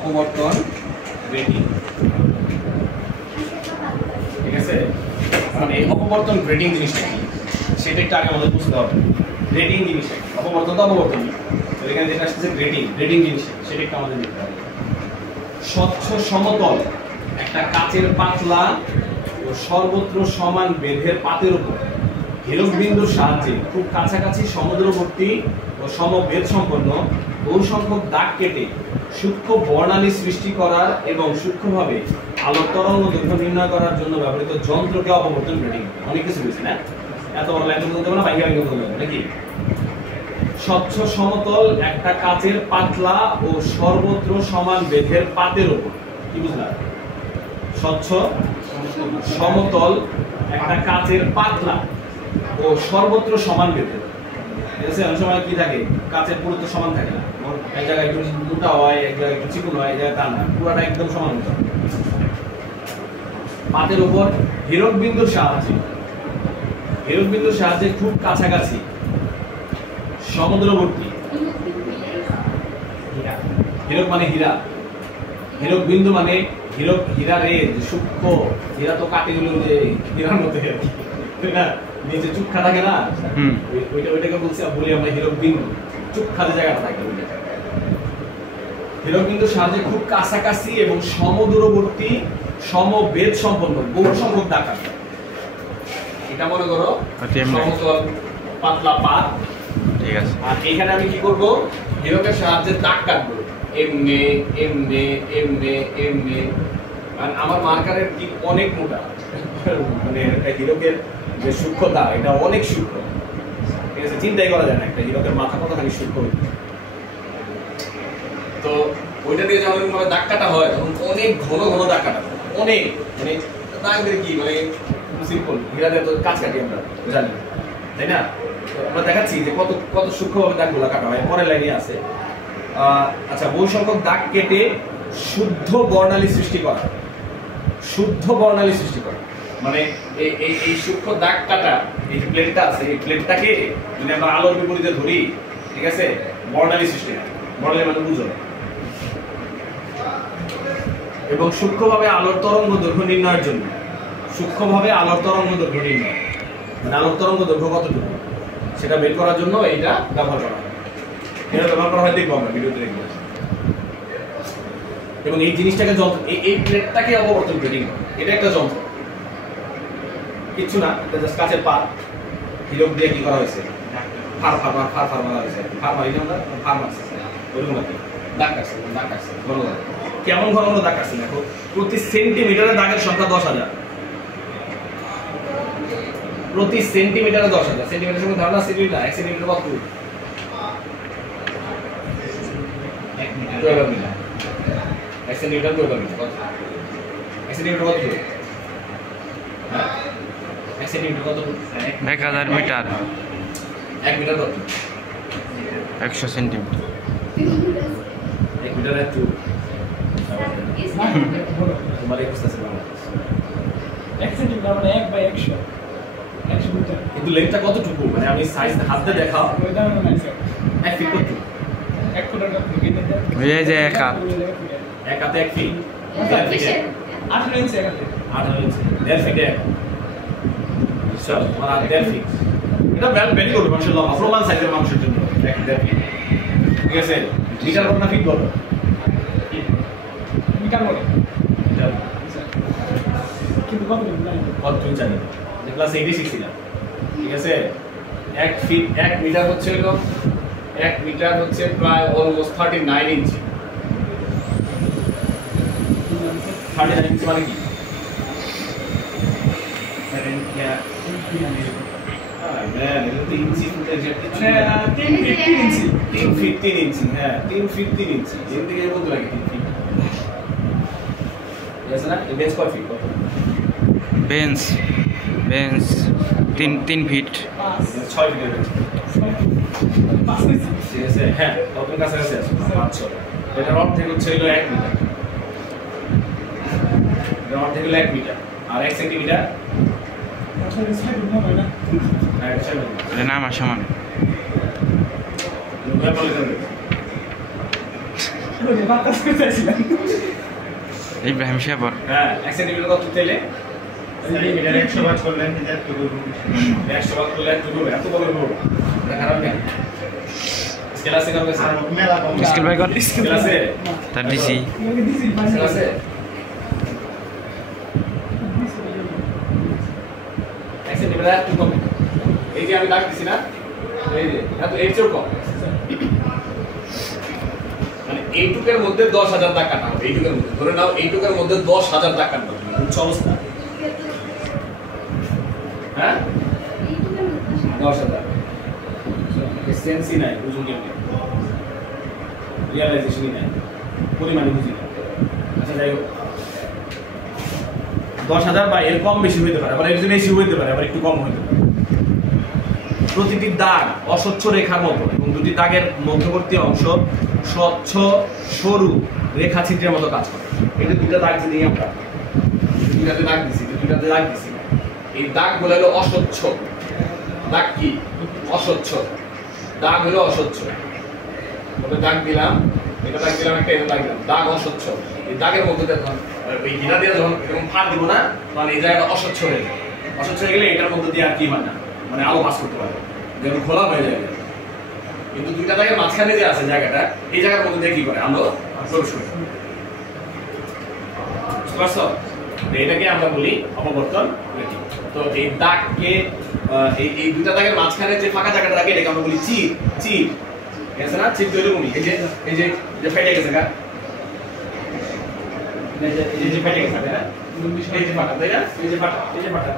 অপবর্তন grading. ঠিক আছে, মানে অপবর্তন গ্রেডিং জিনিসটা কি সেটা একটু আগে আমাদের বুঝতে হবে। গ্রেডিং জিনিসটা কি, অপবর্তন তো অপবর্তন, তো এখানে যেটা আসছে গ্রেডিং, গ্রেডিং জিনিসটা সেটা একটু আমাদের দেখতে হবে। স্বচ্ছ সমতল একটা কাচের পাতলা ও সর্বত্র সমান বেধের পাতের উপর হীরক বিন্দুর সাহায্যে খুব কাছাকাছি সমুদ্রবর্তী ও সমবেধ সম্পন্ন বহু সংখ্যক দাগ কেটে সূক্ষ্ম বর্ণালী সৃষ্টি করার এবং সূক্ষ্মভাবে আলোর তরঙ্গ দৈর্ঘ্য নির্ণয় করার জন্য ব্যবহৃত যন্ত্রকে অপবর্তন গ্রেডিং। অনেক কিছু বুঝছি না, এত বড় লাইন বলতে হবে না, বাইরে বাইরে বলতে হবে নাকি। স্বচ্ছ সমতল একটা কাচের পাতলা ও সর্বত্র সমান বেধের পাতের উপর, কি বুঝলাম? স্বচ্ছ সমতল একটা কাচের পাতলা ও সর্বত্র সমান বেধের, ঠিক আছে। অনেক সময় কি থাকে, কাচের পুরুত্ব সমান থাকে না, এক জায়গায় একটু মোটা হয়, এক জায়গায় একটু চিকন হয়, এক জায়গায় তা না, পুরোটা একদম সমান হতে হবে। পাতের উপর হীরক বিন্দুর সাহায্যে, হীরক বিন্দুর সাহায্যে খুব কাছাকাছি সমুদ্রবর্তী, হীরক মানে হীরা, হীরক বিন্দু মানে হীরক, হীরা রে সূক্ষ্ম হীরা তো কাটে গুলো যে হীরার মধ্যে আর কি না, নিচে চুক্ষা থাকে না, ওইটাকে বলছি বলি আমরা হীরক বিন্দু, চুক্ষা যে জায়গাটা থাকে ওইটা। হীরক বিন্দুর সাহায্যে খুব কাছাকাছি এবং সমদূরবর্তী সমবেধ সম্পন্ন বহু সংখ্যক দাগ কাটে। এটা মনে করো সমতল পাতলা পাত, ঠিক আছে। আর এখানে আমি কি করব, হীরকের সাহায্যে দাগ কাটবো, এমনে এমনে এমনে এমনে। আর আমার মার্কারের টিপ অনেক মোটা, মানে একটা হীরকের যে সূক্ষ্মতা এটা অনেক সূক্ষ্ম, ঠিক আছে, চিন্তাই করা যায় না একটা হীরকের মাথা কতখানি সূক্ষ্ম। তো ওইটা দিয়ে যখন ভাবে দাগ কাটা হয় তখন অনেক ঘন ঘন দাগ কাটা হয়, অনেক, মানে দাগের কি মানে সিম্পল, হীরা দিয়ে তো কাজ কাটি আমরা জানি, তাই না? আমরা দেখাচ্ছি যে কত কত সূক্ষ্মভাবে দাগগুলো কাটা হয়, পরের লাইনে আছে। আচ্ছা, বহু সংখ্যক দাগ কেটে শুদ্ধ বর্ণালী সৃষ্টি করা, শুদ্ধ বর্ণালী সৃষ্টি করা মানে এই সূক্ষ্ম দাগ কাটা এই যে প্লেটটা আছে, এই প্লেটটাকে যদি আমরা আলোর বিপরীতে ধরি, ঠিক আছে, বর্ণালী সৃষ্টি হয়, বর্ণালী মানে বুঝো। এবং সূক্ষ্মভাবে আলোর তরঙ্গ দৈর্ঘ্য নির্ণয়ের জন্য, সূক্ষ্মভাবে আলোর তরঙ্গ দৈর্ঘ্য নির্ণয় মানে আলোর তরঙ্গ দৈর্ঘ্য কতটুকু সেটা বের করার জন্য এইটা ব্যবহার করা হয়। এটা ব্যবহার করা হয়, দেখবো আমরা ভিডিওতে দেখবো। এবং এই জিনিসটাকে যন্ত্র, এই প্লেটটাকে অপবর্তন গ্রেডিং, এটা একটা যন্ত্র, কিচ্ছু না, এটা জাস্ট কাচের পাত, হীরক দিয়ে কি করা হয়েছে, ফার মারা হয়েছে, ফার মারি না আমরা, ফার মারছে ওইরকম আর কি, দাগ কাটছে, দাগ কাটছে ঘন ঘন। কেমন ঘন ঘন দাগ কাটছে দেখো, প্রতি সেন্টিমিটারে দাগের সংখ্যা 10,000, প্রতি সেন্টিমিটারে 10,000। সেন্টিমিটার সঙ্গে ধারণা সেন্টিমিটার, 1 সেন্টিমিটার কত? 1 মিটার, 2 মিটার, 1 সেন্টিমিটার 2 মিটার কত? 1 সেন্টিমিটার কত? হ্যাঁ, 1 সেন্টিমিটার কত? 1000 মিটার। 1 মিটার কত? 100 সেন্টিমিটার। 1 মিটার একটু তোমার একুশ আছে বাংলা, 1 সেন্টিমিটার মানে 1/100, 100 মিটার। কিন্তু লেন্থটা কতটুকু, মানে আমি সাইজ হাত দিয়ে দেখাও, ওই দাঁড়ানো নাই স্যার, 1 ফিট কত? 1 ফুট আর থেকে দিতে এই যে এক হাত, এক হাতে 1 ফিট, 18 ইঞ্চি এক হাতে, 18 ইঞ্চি, 1.5 ফিটে চল, আমার 1.5 ফিট। এটা ভ্যালি করবে মানুষের লম্বা, প্রমাণ সাইজের মানুষের জন্য 1.5 ফিট, ঠিক আছে। মিটার কত না ফিট বলো? মিটার বলে কিন্তু কত কত তুমি জানি, যে ক্লাস 8 শিখছিলাম, ঠিক আছে। 1 ফিট 1 মিটার হচ্ছে হলো 1 মিটার হচ্ছে প্রায় অলমোস্ট 39 ইঞ্চি। 39 ইঞ্চি মানে কি? 3 ফিট 3 ইঞ্চি, হ্যাঁ 3 ফিট 3 ইঞ্চি, এর দিকে বলতে লাগে 3 ফিট, আছে না? এই বেঞ্চ কয় ফিট? কত বেঞ্চ? বেঞ্চ 3 ফিট, 6 ফিটের বেঞ্চ, 5 ইঞ্চি, ঠিক আছে। হ্যাঁ, কত কাছাকাছি আছে? 500। এটা রড থেকে হচ্ছে হলো 1 মিটার, রড থেকে হলো 1 মিটার, আর 1 সেন্টিমিটার এটা না আমার সমান। ওই যে বাতাস করে চাইছিলাম। ইব্রাহিম শেফর। হ্যাঁ 1 সেন্টিমিটার কত তেলে সেন্টিমিটার 100 ভাগ করলে এতটুকু 100 ভাগ করলে এতটুকু এত বড় বড় খারাপ না স্কেল আছে কার কাছে আর মেলা কম স্কেল বাই কর। স্কেল আছে তার দিছি। আমাকে দিছি স্কেল আছে 1 সেন্টিমিটার একটু কম এই যে আমি দাগ দিছি না এই যে এত এর চেয়েও কম মানে এইটুকের মধ্যে 10,000 দাগ কাটা হবে এইটুকের মধ্যে ধরে নাও এইটুকের মধ্যে 10,000 দাগ কাটতে হবে বুঝছ অবস্থা হ্যাঁ 10,000 সেন্সই নাই বুঝুন কেমনে রিয়ালাইজেশনই নাই পরিমাণে বুঝি না আচ্ছা যাই হোক 10,000 বা এর কম বেশি হইতে পারে আবার এর বেশি হইতে পারে আবার একটু কম হইতে পারে প্রতিটি দাগ অস্বচ্ছ রেখার মতো এবং দুটি দাগের মধ্যবর্তী অংশ স্বচ্ছ সরু রেখা ছিদ্রের মতো কাজ করে এটা দুটো দাগ যদি আমরা দুটাতে দাগ দিছি দুটাতে দাগ দিছি এই দাগগুলো হলো অস্বচ্ছ দাগ কি অস্বচ্ছ দাগ হলো অস্বচ্ছ তবে দাগ দিলাম এটা দাগ দিলাম একটা এটা দাগ দিলাম দাগ অস্বচ্ছ এই দাগের মধ্যে যখন ওই ঘিরা দিয়ে যখন এরকম ফাঁক দিব না তখন এই জায়গাটা অস্বচ্ছ হয়ে যায় অস্বচ্ছ হয়ে গেলে এটার মধ্যে দিয়ে আর কি মানে আলো পাস করতে পারবে যেমন খোলা হয়ে যায় কিন্তু দুইটা দাগের মাঝখানে যে আছে জায়গাটা এই জায়গার মধ্যে দিয়ে কি করে আলো প্রবেশ করে বুঝতে পারছো এটাকে আমরা বলি অপবর্তন রেটিং তো এই দাগকে এই দুইটা দাগের মাঝখানে যে ফাঁকা জায়গাটা থাকে এটাকে আমরা বলি চির চির ঠিক আছে না চির তৈরি করি এই যে ফেটে গেছে গা এই যে ফেটে গেছে না এই যে ফাঁকা তাই না এই যে ফাঁকা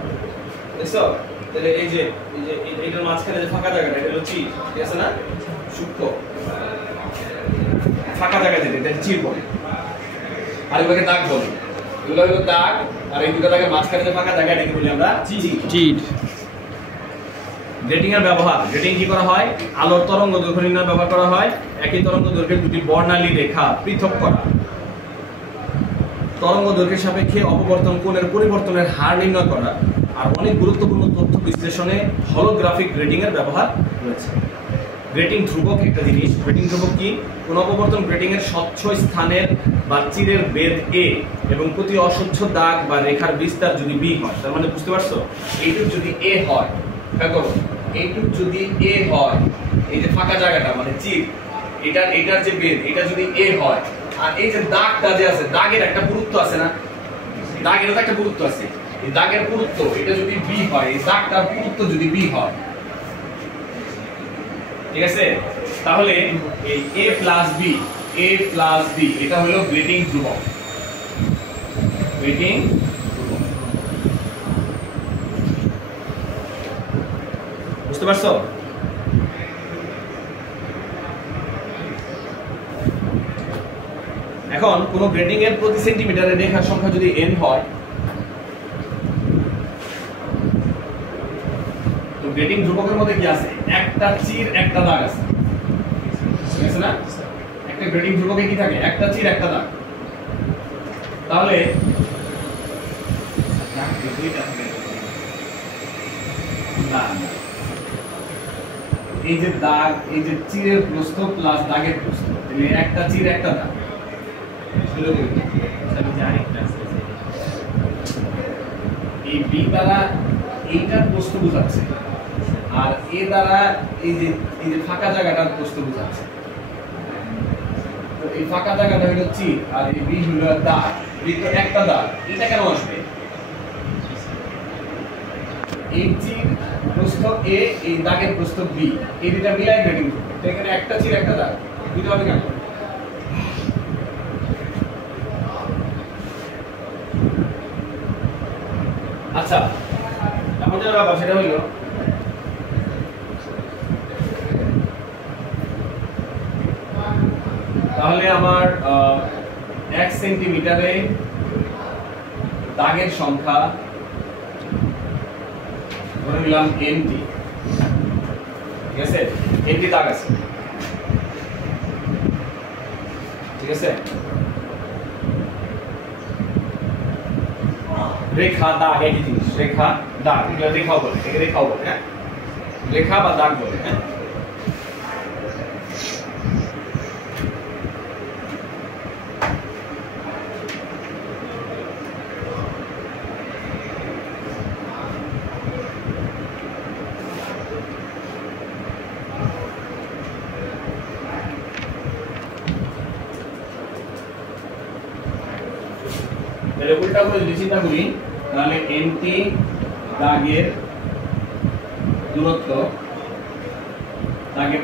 দেখছো তাহলে এই যে এইটার মাঝখানে যে ফাঁকা জায়গাটা এটা হলো চির ঠিক আছে না সূক্ষ্ম ফাঁকা জায়গা যেটা এটা চির বলে আর এটাকে দাগ বলে এগুলো হলো দাগ আর এই দুটো দাগের মাঝখানে যে ফাঁকা জায়গা এটাকে বলি আমরা চিট। গ্রেটিং এর ব্যবহার গ্রেটিং কি করা হয় আলোর তরঙ্গ দৈর্ঘ্য নির্ণয় ব্যবহার করা হয় একই তরঙ্গ দৈর্ঘ্যের দুটি বর্ণালী রেখা পৃথক করা তরঙ্গ দৈর্ঘ্যের সাপেক্ষে অপবর্তন কোণের পরিবর্তনের হার নির্ণয় করা আর অনেক গুরুত্বপূর্ণ তথ্য বিশ্লেষণে হলোগ্রাফিক গ্রেটিং এর ব্যবহার রয়েছে গ্রেটিং ধ্রুবক একটা জিনিস গ্রেটিং ধ্রুবক কি কোন অপবর্তন গ্রেটিং এর স্বচ্ছ স্থানের বা চিরের বেধ a এবং প্রতি অস্বচ্ছ দাগ বা রেখার বিস্তার যদি b হয় তার মানে বুঝতে পারছো এইটুক যদি a হয় দেখো এইটুক যদি a হয় এই যে ফাঁকা জায়গাটা মানে চির এটার যে বেধ এটা যদি a হয় আর এই যে দাগটা যে আছে দাগের একটা পুরুত্ব আছে না দাগের একটা পুরুত্ব আছে এই দাগের পুরুত্ব এটা যদি b হয় এই দাগটার পুরুত্ব যদি b হয় ঠিক আছে তাহলে এই a + b এটা হলো গ্রেটিং ধ্রুবক গ্রেটিং ধ্রুবক বুঝতে পারছো এখন কোন গ্রেটিং এর প্রতি সেন্টিমিটারের রেখার সংখ্যা যদি n হয় তো গ্রেটিং ধ্রুবকের মধ্যে কি আছে একটা চির একটা দাগ আছে ঠিক আছে না একটা গ্রেটিং ধ্রুবকে কি থাকে একটা চির একটা দাগ তাহলে এই যে দাগ এই যে চিরের প্রস্থ প্লাস দাগের প্রস্থ তাহলে একটা চির একটা দাগ এই বি দ্বারা এইটার প্রস্থ বোঝাচ্ছে আর এ দ্বারা এই যে ফাঁকা জায়গাটার প্রস্থ বোঝাচ্ছে তো এই ফাঁকা জায়গাটা হলো চির আর এই বি হলো দাগ বি তো একটা দাগ এটা কেন আসবে এই চির প্রস্থ এ এই দাগের প্রস্থ বি এই দুটো মিলাই গ্রেডিং তো এখানে একটা চির একটা দাগ দুটো হবে কেন আচ্ছা এখন যেটা ব্যাপার সেটা হইল তাহলে আমার 1 সেন্টিমিটারে দাগের সংখ্যা ধরে নিলাম nt ঠিক আছে nt দাগ আছে ঠিক আছে রেখা দাগ একই জিনিস রেখা দাগ এগুলো রেখাও বলে এটাকে রেখাও বলে হ্যাঁ রেখা বা দাগ বলে হ্যাঁ তাহলে উল্টা করে যদি চিন্তা করি তাহলে এনটি দাগের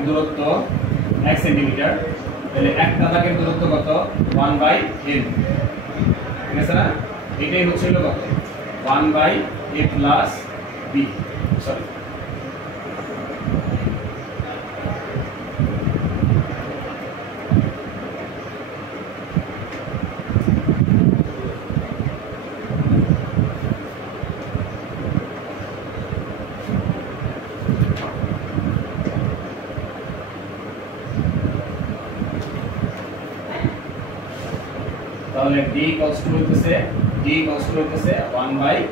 দূরত্ব 1 সেন্টিমিটার, তাহলে একটা দাগের দূরত্ব কত 1/n, ঠিক আছে না? এটাই হচ্ছে হলো কত 1/a প্লাস b, সরি তাহলে d ইকুয়ালস টু হইতেছে 1/n।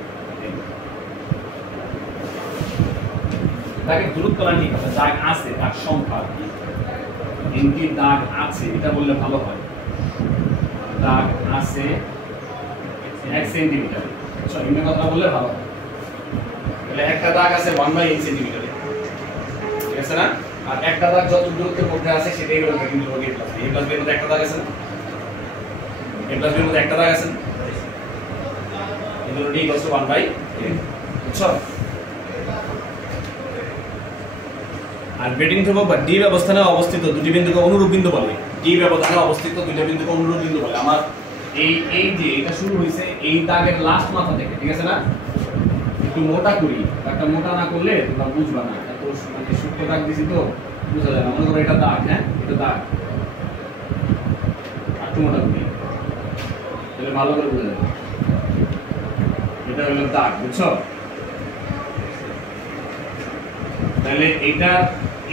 দাগের দূরত্ব না ঠিক আছে, দাগ আছে, দাগ সংখ্যা এনটি দাগ আছে এটা বললে ভালো হয়। দাগ আছে 1 সেন্টিমিটার, সরি এমনি কথা বললে ভালো হয়। তাহলে একটা দাগ আছে 1/n সেন্টিমিটার, ঠিক আছে না? আর একটা দাগ যত দূরত্বের মধ্যে আছে সেটাই হলো গ্রেডিং ধ্রুবক a plus b। a plus b এর মধ্যে একটা দাগ আছে না? a প্লাস b এর মধ্যে একটা দাগ আছে না? এগুলো d ইকুয়ালস টু 1/n, বুঝছো? আর গ্রেডিং ধ্রুবক বা d ব্যবস্থানে অবস্থিত দুটি বিন্দুকে অনুরূপ বিন্দু বলে। d ব্যবধানে অবস্থিত দুটি বিন্দুকে অনুরূপ বিন্দু বলে। আমার এই যে এটা শুরু হইছে এই দাগের লাস্ট মাথা থেকে, ঠিক আছে না? একটু মোটা করি, একটা মোটা না করলে তোমরা বুঝবা না, এত মানে সূক্ষ্ম দাগ দিছি তো বুঝা যায় না। মনে করো এটা দাগ, হ্যাঁ এটা দাগ, একটু মোটা করি তাহলে ভালো করে বুঝা যাবে। এটা হলো দাগ, বুঝছো? তাহলে এটা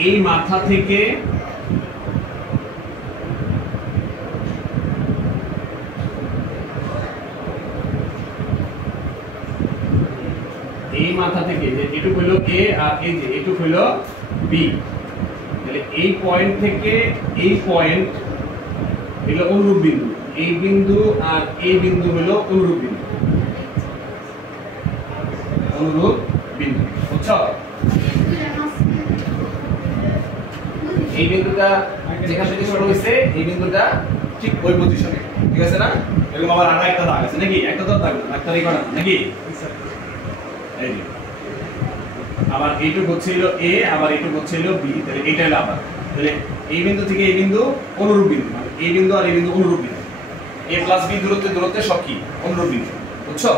এই মাথা থেকে যে এটুক হলো a আর এই যে এটুক হলো b, তাহলে এই পয়েন্ট থেকে এই পয়েন্ট হলো অনুরূপ বিন্দু, এই বিন্দু আর এই বিন্দু হলো অনুরূপ বিন্দু, বুঝছো? এই বিন্দুটা যেখান থেকে শুরু হইছে এই বিন্দুটা ঠিক ওই পজিশনে, ঠিক আছে না? এরকম আবার আরো একটা দাগ আছে নাকি? একটা তো দাগ একটা রেখা নাকি? এই যে আবার এইটুক হচ্ছে হলো a, আবার এইটুক হচ্ছে হলো b, তাহলে এটা হলো আবার তাহলে এই বিন্দু থেকে এই বিন্দু অনুরূপ বিন্দু, মানে এই বিন্দু আর এই বিন্দু অনুরূপ বিন্দু। a প্লাস b দূরত্বে সব কি অনুরূপ বিন্দু, বুঝছো?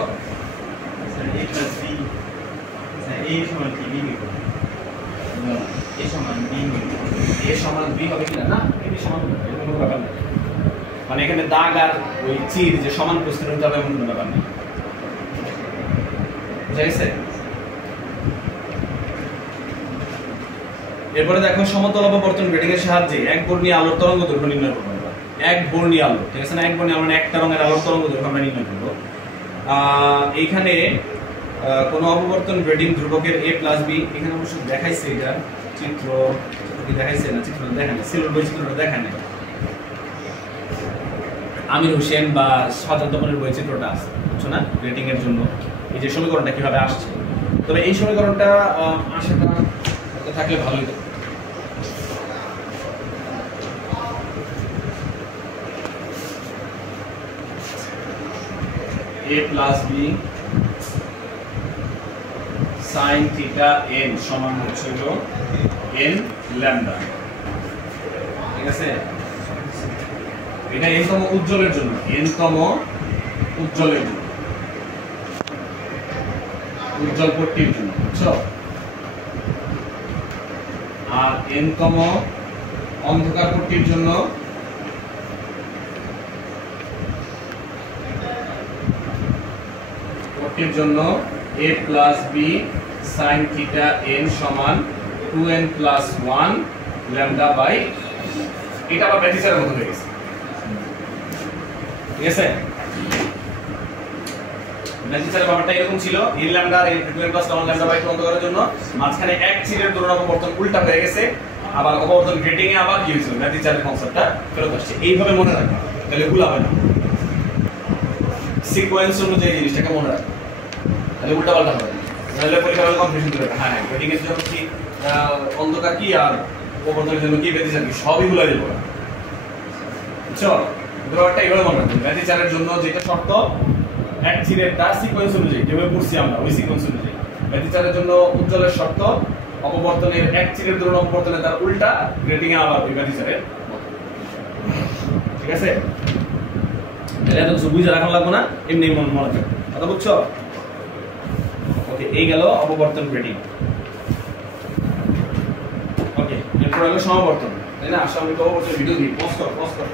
a প্লাস b a সমান কি b a সমান b a সমান b হবে কিনা? না, a সমান এরকম কোনো ব্যাপার না। মানে এখানে দাগ আর ওই চির যে সমান প্রস্থের হতে হবে এমন কোনো ব্যাপার নেই, বুঝা গেছে? এরপরে দেখো সমতল অপবর্তন গ্রেডিং এর সাহায্যে এক বর্ণীয় আলোর তরঙ্গ দৈর্ঘ্য নির্ণয় করব। এক বর্ণীয় আলো, ঠিক আছে না? এক বর্ণীয় মানে একটা রঙের আলোর তরঙ্গ দৈর্ঘ্য আমরা নির্ণয় করব। এইখানে কোন অপবর্তন গ্রেডিং ধ্রুবকের a প্লাস b, এখানে অবশ্য দেখাইছে এটা চিত্র কি দেখাইছে না? চিত্র দেখানো সিলুর বই চিত্রটা দেখানো আমির হোসেন বা সাজাদ দমনের বই চিত্রটা আছে, বুঝছো না? গ্রেডিং এর জন্য এই যে সমীকরণটা কিভাবে আসছে। তবে এই সমীকরণটা আসাটা থাকলে ভালোই হতো। a plus b sin theta n সমান হচ্ছে হলো n ল্যামডা, ঠিক আছে? এটা n তম উজ্জ্বলের জন্য, n তম উজ্জ্বলের জন্য, উজ্জ্বল পট্টির জন্য, বুঝছো? আর n তম অন্ধকার পট্টির জন্য a plus b sin theta n সমান 2n প্লাস 1 ল্যামডা বাই, এটা আবার ব্যাটিসারের মতো হয়ে গেছে, ঠিক আছে? ব্যাটিসারের ব্যাপারটা এরকম ছিল, n ল্যামডা আর 2n প্লাস 1 ল্যামডা বাই 2 অন্তর্গতের জন্য মাঝখানে এক চিরের দূরত্ব অপবর্তন উল্টা হয়ে গেছে, আবার অপবর্তন গ্রেডিং এ আবার কি হয়েছিল? ব্যাটিসারের কনসেপ্টটা ফেরত আসছে। এইভাবে মনে রাখবা, তাহলে ভুল হবে না। সিকোয়েন্স অনুযায়ী জিনিসটাকে মনে রাখবা, তাহলে উল্টা পাল্টা হবে না, তাহলে পরীক্ষার কনফিউশন তৈরি হবে। হ্যাঁ, গ্রেডিং এর জন্য কি অন্ধকার কি আর অপবর্তনের জন্য কি ব্যাটিসার কি সবই ভুলে দেবো, বুঝছো? ব্যাপারটা এইভাবে মনে রাখবে। ব্যাটিসারের জন্য যেটা শর্ত এক চিরের তার সিকোয়েন্স অনুযায়ী যেভাবে পড়ছি আমরা ওই সিকোয়েন্স অনুযায়ী ব্যতিচারের জন্য উজ্জ্বলের শর্ত অপবর্তনের এক চিরের দরুন অপবর্তনের তার উল্টা গ্রেটিং এ আবার ওই ব্যতিচারের ঠিক আছে তাহলে এত কিছু বুঝে রাখা লাগবে না এমনি মনে থাকবে কথা বুঝছো ওকে এই গেল অপবর্তন গ্রেটিং ওকে এরপর হলো সমাবর্তন তাই না আসলে আমি তো অবশ্যই ভিডিও দিই পজ কর